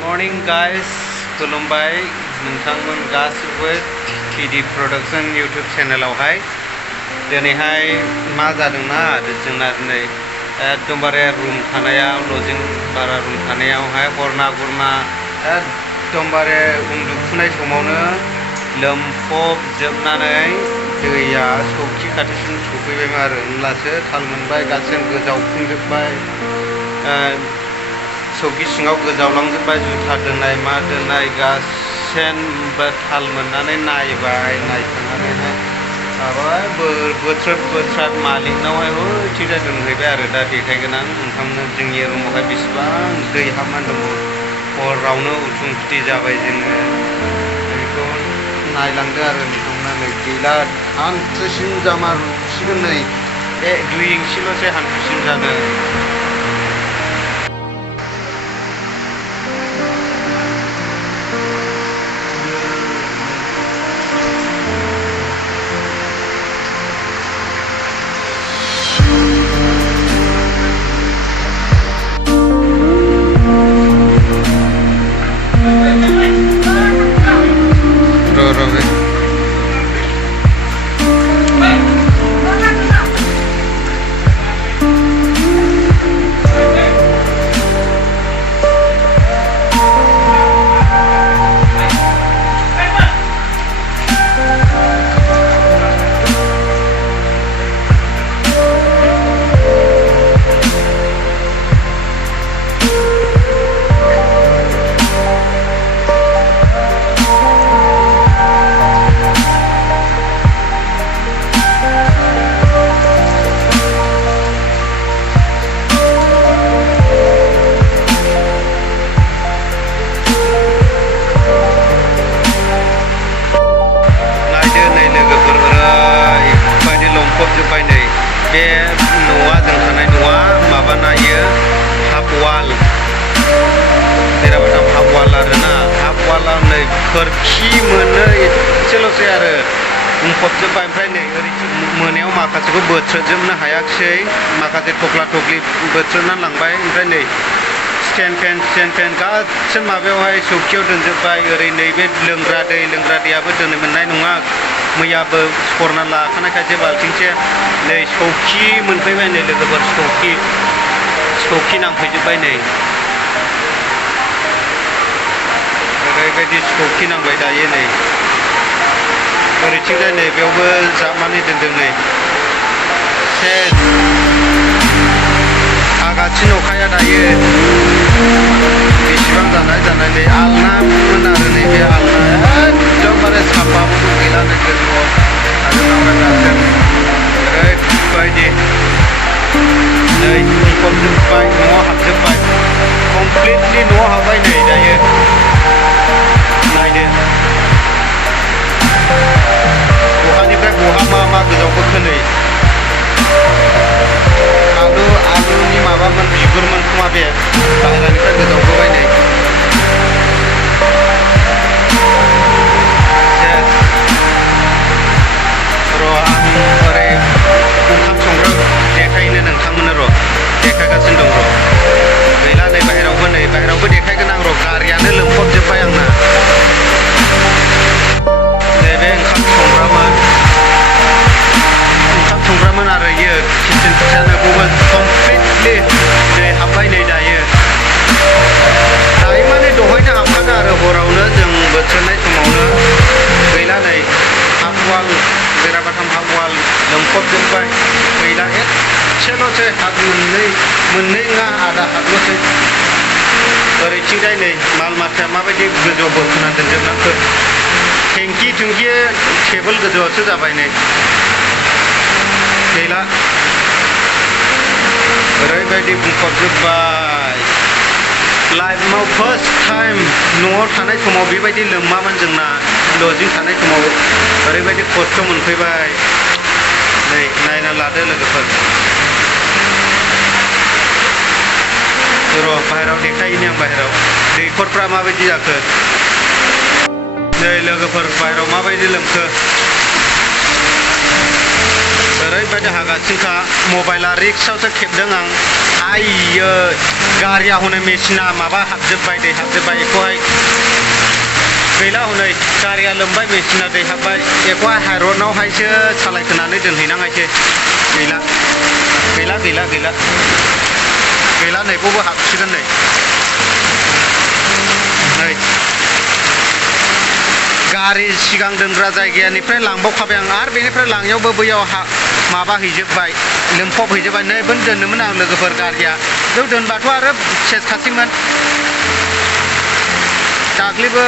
morning guys, खुलुमबाय नोंथांमोन गासिबो टिडि प्रडाक्शन यूट्यूब चेनेलावहाय दिनैहाय मा जादोंना जोंना दिनै एकदमबारे रुम थानायाव लजिं भारा रुम थानायावहाय हरना गुरना एकदमबारे उन्दुफुनाय समावनो लोमफबजोबनानै दैया सौखि खाथिसिम सफैबायमोन आरो होनब्लासो थाल मोनबाय गासैबो गोजावफुंजोबबाय सौखि सिङाव गोजावलांजोबबाय जुथा दोननाय मा दोननाय गासैबो थाल मोननानै नायबाय नायखांनानैहाय माबाय बोथ्रोद मालिकनावहाय ओइथिंजाय दोनहैबाय आरो दा देखायगोन आं नोंथांनो जोंनि रुमावहाय बेसेबां दै हाबनानै दङ हरावनो उथुं खुथि जाबाय जोङो बेखौ नायलांदो आरो नोंथांमोना नै गैला हान्थुसिम जामारसिगोन नै बे 2 इंचिल'सो हान्थुसिम जागोन बे न'आ जों थानाय न'आ माबानायो हाफ वाल जेरावबो हाफ वाल आरोना हाफ वाला नै खोरखि मोननै एसेल'सै आरो बुंफबजोब्बाय ओमफ्राय नै ओरै मोनायाव माखासेखौ बोथ्रोदजोबनो हायाखिसै माखासे थफ्ला थफ्लि बोथ्रोदनानै लांबाय ओमफ्राय नै स्टेन फेन गासिबो माबायावहाय सौखियाव दोनजोब्बाय ओरै नैबे लोंग्रा दैयाबो दोननो मोननाय नङा मैयाबो सरना लाखानायखायसो बाल्थिंसे नै सौखि मोनफैबाय नै लोगोफोर सौखि नांफैजोब्बाय नै ओरैबायदि सौखि नांबाय दायो नै ओरैथिंजाय नै बेयावबो जाबनानै दोनदों नै सेस हागासिनो अखाया दायो बेसेबां जानाय नै आलनामोन आरो नैबे आलना एकदमबारे साफाबो गैला नै गोजौआव आरो माबागासिनो ओरैबायदि नै बुंफबजोब्बाय न'आव हाबजोब्बाय कमप्लिटलि न'आव हाबबाय नै दायो नायदो बहानिफ्राय बहा मा गोजावबोखो नै आलुनि माबामोन बिगुरमोन खोमा बे बाहेरानिफ्राय गोजावबोबाय नै र' आं ओरै ओंखाम संग्रा देखायनो नोंथांमोननो र' देखायगासिनो दं र' गैला नै बाहेरावबो देखायगोन आं र' गारियानो लोमफबजोब्बाय आंना नैबे ओंखाम संग्रामोन आरो इयो किचेन जानायखौबो कमप्लिटलि दै हाबबाय नै दायो माने दहायनो हाबखादों आरो हरावनो जों बोथ्रोदनाय समावनो गैला नै हाफ वाल बेराबाथाम हाफ वाल लोमफबजोब्बाय गैला एसेल'सै हाथ मोननै नङा आधा हाथल'सै ओरैथिंजाय नै माल माथाया माबायदि गोजौआव बोखोना दोनजोबनांखो टेंकि टेबोल गोजौआवसो जाबाय नै गैला ओरैबायदि बुंफबजोब्बाय लाइफआव फार्स्ट टाइम न'आव थानाय समाव बेबायदि लोमामोन जोंना लजिं थानाय समाव ओरैबायदि खस्थ' मोनफैबाय नै नायना लादो लोगोफोर र' बाहेरायाव देखायनि आं बाहेरायाव दैखरफ्रा माबायदि जाखो नै लोगोफोर बाहेरायाव माबायदि लोमखो ओरैबायदि हागासिनोखा मबाइला रिक्सायावसो खेबदों आं आइयो गारिया हनै मेसिना माबा हाबजोब्बाय दै हाबजोब्बाय बेखौहाय गैला हनै गारिया लोमबाय मेसिना दै हाबबाय बेखौहाय हाइरडनावहायसो सालायखोनानै दोनहैनांगायसो गैला गैला गैला गैला गैला नै बावबो हाबसिगोन नै नै गारि सिगां दोनग्रा जायगानिफ्राय लांबावखाबाय आं आरो बेनिफ्राय लांनायावबो बैयाव माबा हैजोब्बाय लोमफब हैजोब्बाय नै बेखौनो दोननोमोन आं लोगोफोर गारिया बेयाव दोनबाथ' आरो सेस खासैमोन दाख्लैबो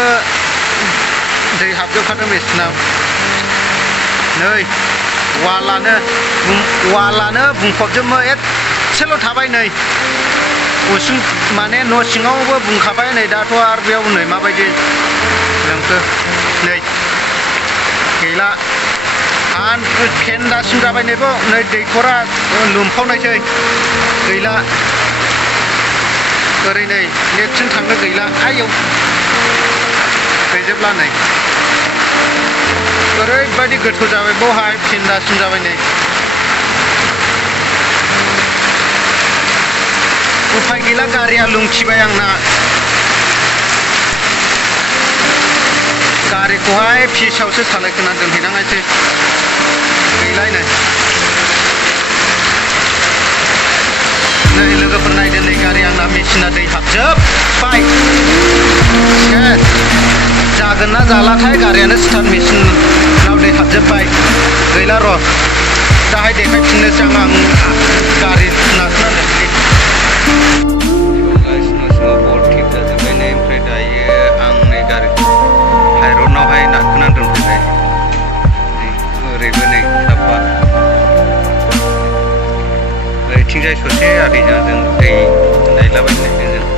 दै हाबजोबखादों मेसिनाव नै वालानो बुंफबजोबो एसेल' थाबाय नै उसुं माने न' सिङावबो बुंखाबाय नै दाथ' आरो बेयाव नै माबायदि लोमखो नै गैला आरो फेन्दासिम जाबाय नै नै दैखरा लोमफावनायसै गैला ओरै नै लेफ्टथिं थांनो गैला आयौ गैजोबला नै ओरैबायदि गोथौ जाबाय बावहाय फेन्दासिम जाबाय नै उफाय गैला गारिया लुंखिबाय आंना गारिखौहाय फिसावसो सालायखोना दोनहैनांगायसै गैला नै लोगोफोर नायदो नै गारि आंना मेसिना दै हाबजोब्बाय सेस जागोन ना जालाथाय गारियानो स्टार्ट मेसिनाव दै हाबजोब्बाय गैला र' दाहाय देखायफिननोसै आं गारि नारखोना हाइरडनावहाय नारखोना दोनफैबाय ओरैबो नै साफा ओरैथिंजाय ससे आदैजों जों दै नायलाबायनायजों जों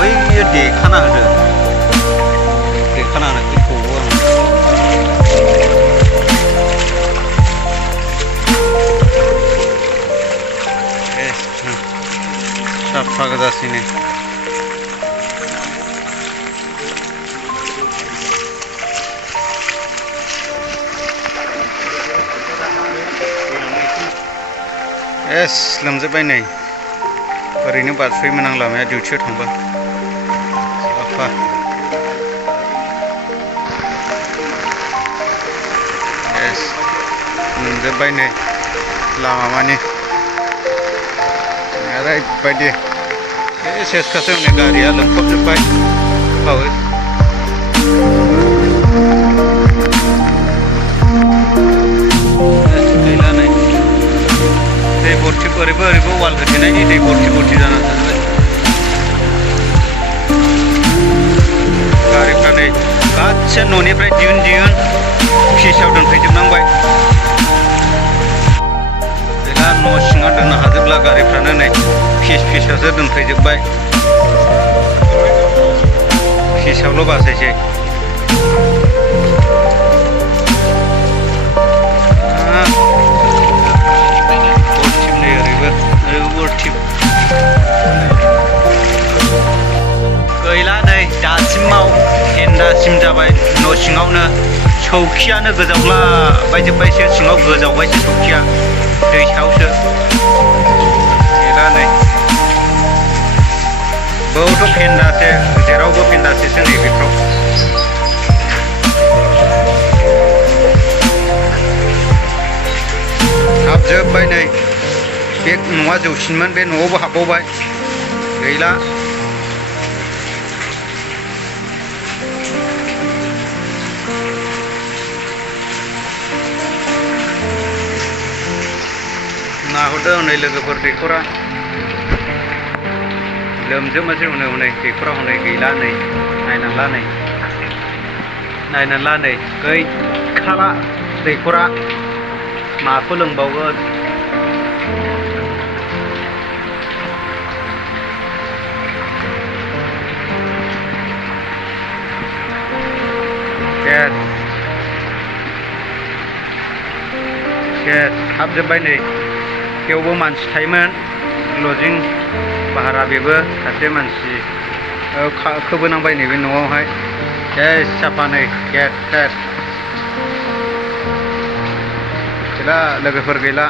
बै देखाना होदों देखाना होनायखौ आं साफा गोजासिनो एस लोमजोब्बाय नै ओरैनो बारस'योमोन आं लामाया डिउटियाव थांबा साफा एस लोमजोब्बाय नै लामा मानि ओरैबायदि सेस खासै हनै गारिया लोमफबजोब्बाय बावै गैला नै दै भर्ति ओरैबो वाल होथेनायनि दै भर्ति जाना थाजोब्बाय गारिफ्रा नै गासै न'निफ्राय दिहुन फिसाव दोनफैजोबनांबाय गैला न' सिङाव दोननो हाजोबला गारिफ्रानो नै फिसावसो दोनफैजोब्बाय फिसावल' बासायसै गैला नै दासिमाव फेन्दासिम जाबाय न' सिङावनो सौखियानो गोजावलाबायजोब्बायसो सिङाव गोजावबायसो सौखिया दै सायावसो गैला नै बावथ' फेन्दासो जेरावबो फेन्दासोसो नै बेफ्राव हाबजोब्बाय नै बे न'आ जौसिनमोन बे न'आवबो हाबबावबाय गैला नाहरदो हनै लोगोफोर दैखरा लोमजोबनोसै हनै दैखरा हनै गैला नै नायनानै ला नै गैखाला दैखरा माखौ लोंबावगोन केस केस हाबजोब्बाय नै बेयावबो मानसि थायोमोन लजिं भारा बेबो सासे मानसि खोबोनांबाय नैबे न'आवहाय केस साफा नै केस केस गैला लोगोफोर गैला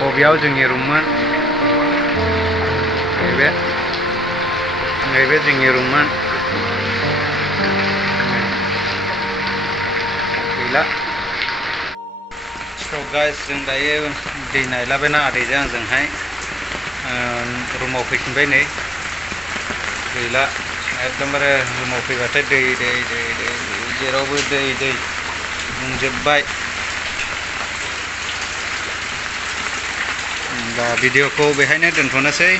बबेयाव जोंनि रुममोन नैबे जोंनि रुममोन गैला स' गाइस जों दायो दै नायलाबायना आदैजों आंजोंहाय रुमाव फैफिनबाय नै गैला एकदमबारे रुमाव फैबाथाय दै दै दै दै जेरावबो दै दै बुंजोब्बाय दा भिडिअखौ बेहायनो दोनथ'नोसै